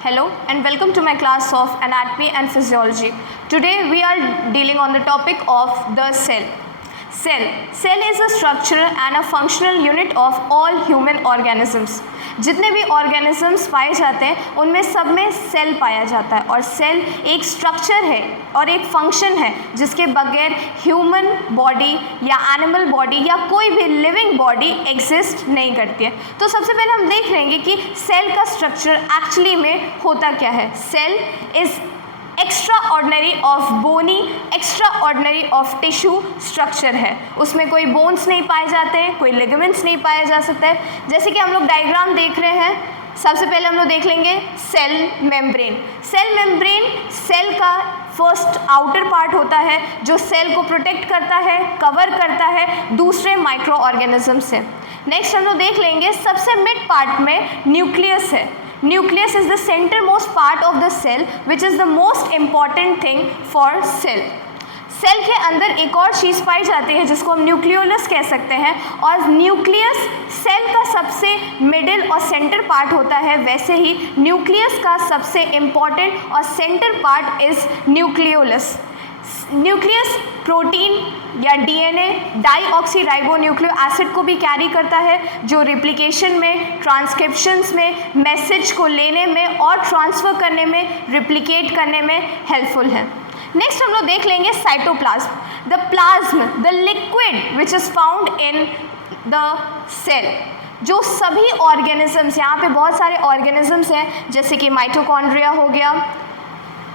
Hello and welcome to my class of Anatomy and Physiology. Today we are dealing on the topic of the cell. Cell is a structural and a functional unit of all human organisms. जितने भी organisms पाए जाते हैं उनमें सब में cell पाया जाता है और सेल एक स्ट्रक्चर है और एक फंक्शन है जिसके बगैर ह्यूमन बॉडी या एनिमल बॉडी या कोई भी लिविंग बॉडी एग्जिस्ट नहीं करती है। तो सबसे पहले हम देख लेंगे कि सेल का स्ट्रक्चर एक्चुअली में होता क्या है। Cell is extraordinary of bony, extraordinary of tissue structure है। उसमें कोई बोन्स नहीं पाए जाते हैं, कोई लिगामेंट्स नहीं पाया जा सकता है। जैसे कि हम लोग डायग्राम देख रहे हैं, सबसे पहले हम लोग देख लेंगे cell membrane. Cell membrane cell का फर्स्ट आउटर पार्ट होता है जो सेल को प्रोटेक्ट करता है, कवर करता है दूसरे माइक्रो ऑर्गेनिज्म से। नेक्स्ट हम लोग देख लेंगे सबसे मिड पार्ट में न्यूक्लियस है। Nucleus is the centermost part of the cell which is the most important thing for cell. Cell के अंदर एक और चीज़ पाई जाती है जिसको हम न्यूक्लियोलस कह सकते हैं और न्यूक्लियस सेल का सबसे मिडिल और सेंटर पार्ट होता है। वैसे ही न्यूक्लियस का सबसे इम्पॉर्टेंट और centre part is nucleolus. Nucleus protein या डीएनए डाईऑक्सीराइबोन्यूक्लिक एसिड को भी कैरी करता है जो रिप्लिकेशन में, ट्रांसक्रिप्शंस में, मैसेज को लेने में और ट्रांसफ़र करने में, रिप्लिकेट करने में हेल्पफुल है। नेक्स्ट हम लोग देख लेंगे cytoplasm. The plasm, the liquid which is found in the cell. जो सभी ऑर्गेनिजम्स, यहाँ पे बहुत सारे ऑर्गेनिजम्स हैं जैसे कि माइटोकॉन्ड्रिया हो गया,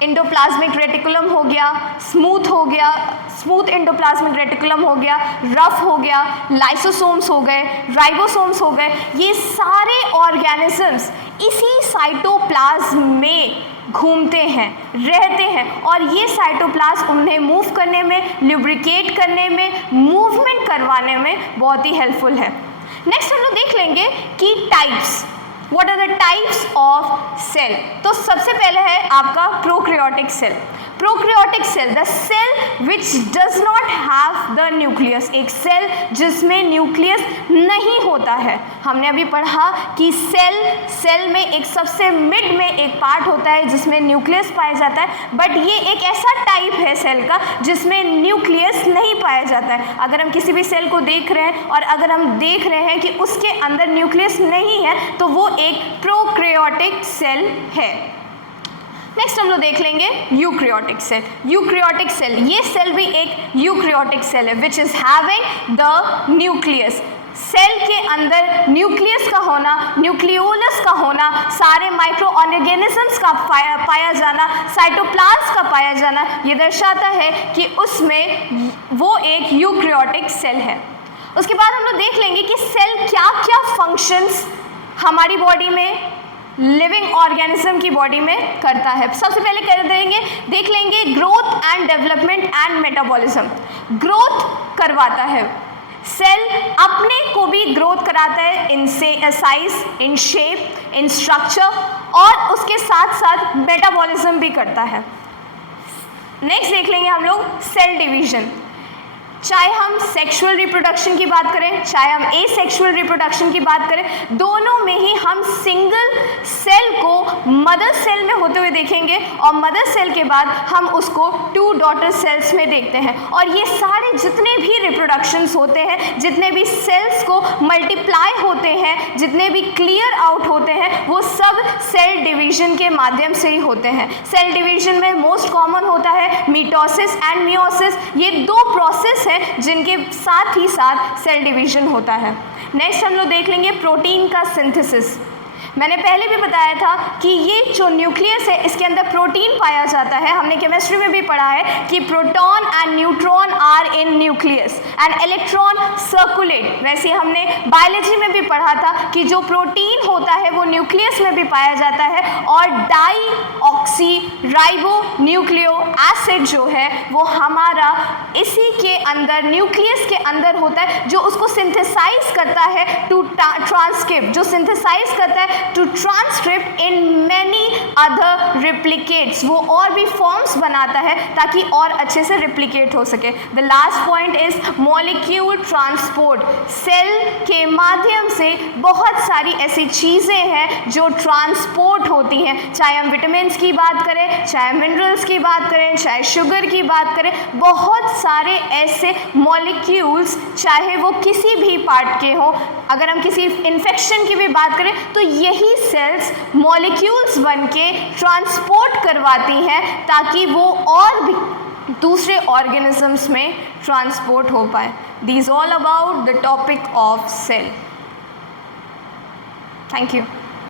इंडोप्लाज्मिक रेटिकुलम हो गया, स्मूथ इंडोप्लाज्मिक रेटिकुलम हो गया, रफ हो गया, लाइसोसोम्स हो गए, राइबोसोम्स हो गए, ये सारे ऑर्गेनिजम्स इसी साइटोप्लाज्म में घूमते हैं, रहते हैं और ये साइटोप्लाज्म उन्हें मूव करने में, लुब्रिकेट करने में, मूवमेंट करवाने में बहुत ही हेल्पफुल है। नेक्स्ट हम लोग देख लेंगे कि types, What are the types of cell? तो सबसे पहले है आपका prokaryotic cell. Prokaryotic cell, the cell which does not have the nucleus, एक सेल जिसमें न्यूक्लियस नहीं होता है। हमने अभी पढ़ा कि सेल में एक सबसे मिड में एक पार्ट होता है जिसमें न्यूक्लियस पाया जाता है, बट ये एक ऐसा टाइप है सेल का जिसमें न्यूक्लियस नहीं पाया जाता है। अगर हम किसी भी सेल को देख रहे हैं और अगर हम देख रहे हैं कि उसके अंदर न्यूक्लियस नहीं है तो वो एक प्रोकैरियोटिक सेल है। नेक्स्ट हम लोग देख लेंगे यूकैरियोटिक सेल। यूकैरियोटिक सेल, ये सेल भी एक यूकैरियोटिक सेल है which is having the nucleus. Cell के अंदर न्यूक्लियस का होना, न्यूक्लियोलस का होना, सारे माइक्रो ऑर्गेनिजम्स का पाया जाना, साइटोप्लाज्म का पाया जाना, ये दर्शाता है कि उसमें वो एक यूकैरियोटिक सेल है। उसके बाद हम लोग देख लेंगे कि सेल क्या क्या फंक्शंस हमारी बॉडी में, लिविंग ऑर्गेनिज्म की बॉडी में करता है। सबसे पहले देख लेंगे growth and development and metabolism. Growth करवाता है, सेल अपने को भी ग्रोथ कराता है in size, in shape, in structure और उसके साथ साथ मेटाबॉलिज्म भी करता है। नेक्स्ट देख लेंगे हम लोग सेल डिवीजन। चाहे हम सेक्सुअल रिप्रोडक्शन की बात करें, चाहे हम एसेक्सुअल रिप्रोडक्शन की बात करें, दोनों में ही हम सिंगल सेल को मदर सेल में होते हुए देखेंगे और मदर सेल के बाद हम उसको 2 डॉटर सेल्स में देखते हैं। और ये सारे जितने भी रिप्रोडक्शंस होते हैं, जितने भी सेल्स को मल्टीप्लाई होते हैं, जितने भी क्लियर आउट होते हैं, वो सब सेल डिवीजन के माध्यम से ही होते हैं। सेल डिवीजन में मोस्ट कॉमन होता है मीटोसिस एंड मियोसिस। ये 2 प्रोसेस जिनके साथ ही साथ सेल डिवीजन होता है। नेक्स्ट हम लोग देख लेंगे प्रोटीन का सिंथेसिस। मैंने पहले भी बताया था कि ये जो न्यूक्लियस है इसके अंदर प्रोटीन पाया जाता है। हमने केमिस्ट्री में भी पढ़ा है कि proton and neutron are in nucleus and electron circulate. वैसे हमने बायोलॉजी में भी पढ़ा था कि जो प्रोटीन होता है वो न्यूक्लियस में भी पाया जाता है और डाईऑक्सीराइबोन्यूक्लिक एसिड जो है वो हमारा इसी के अंदर, न्यूक्लियस के अंदर होता है, जो उसको सिंथेसाइज करता है टू ट्रांसक्रिप्ट, जो सिंथेसाइज करता है to transcript in many other replicates, वो और भी फॉर्म्स बनाता है ताकि और अच्छे से रिप्लिकेट हो सके। The last point is molecule transport. Cell के माध्यम से बहुत सारी ऐसी चीज़ें हैं जो ट्रांसपोर्ट होती हैं, चाहे हम विटामिन्स की बात करें, चाहे मिनरल्स की बात करें, चाहे शुगर की बात करें, बहुत सारे ऐसे मॉलिक्यूल्स, चाहे वो किसी भी पार्ट के हो, अगर हम किसी इन्फेक्शन की भी बात करें तो यही सेल्स मॉलिक्यूल्स बन के ट्रांसपोर्ट करवाती हैं ताकि वो और भी दूसरे ऑर्गेनिजम्स में ट्रांसपोर्ट हो पाए। This all about the topic of cell. Thank you.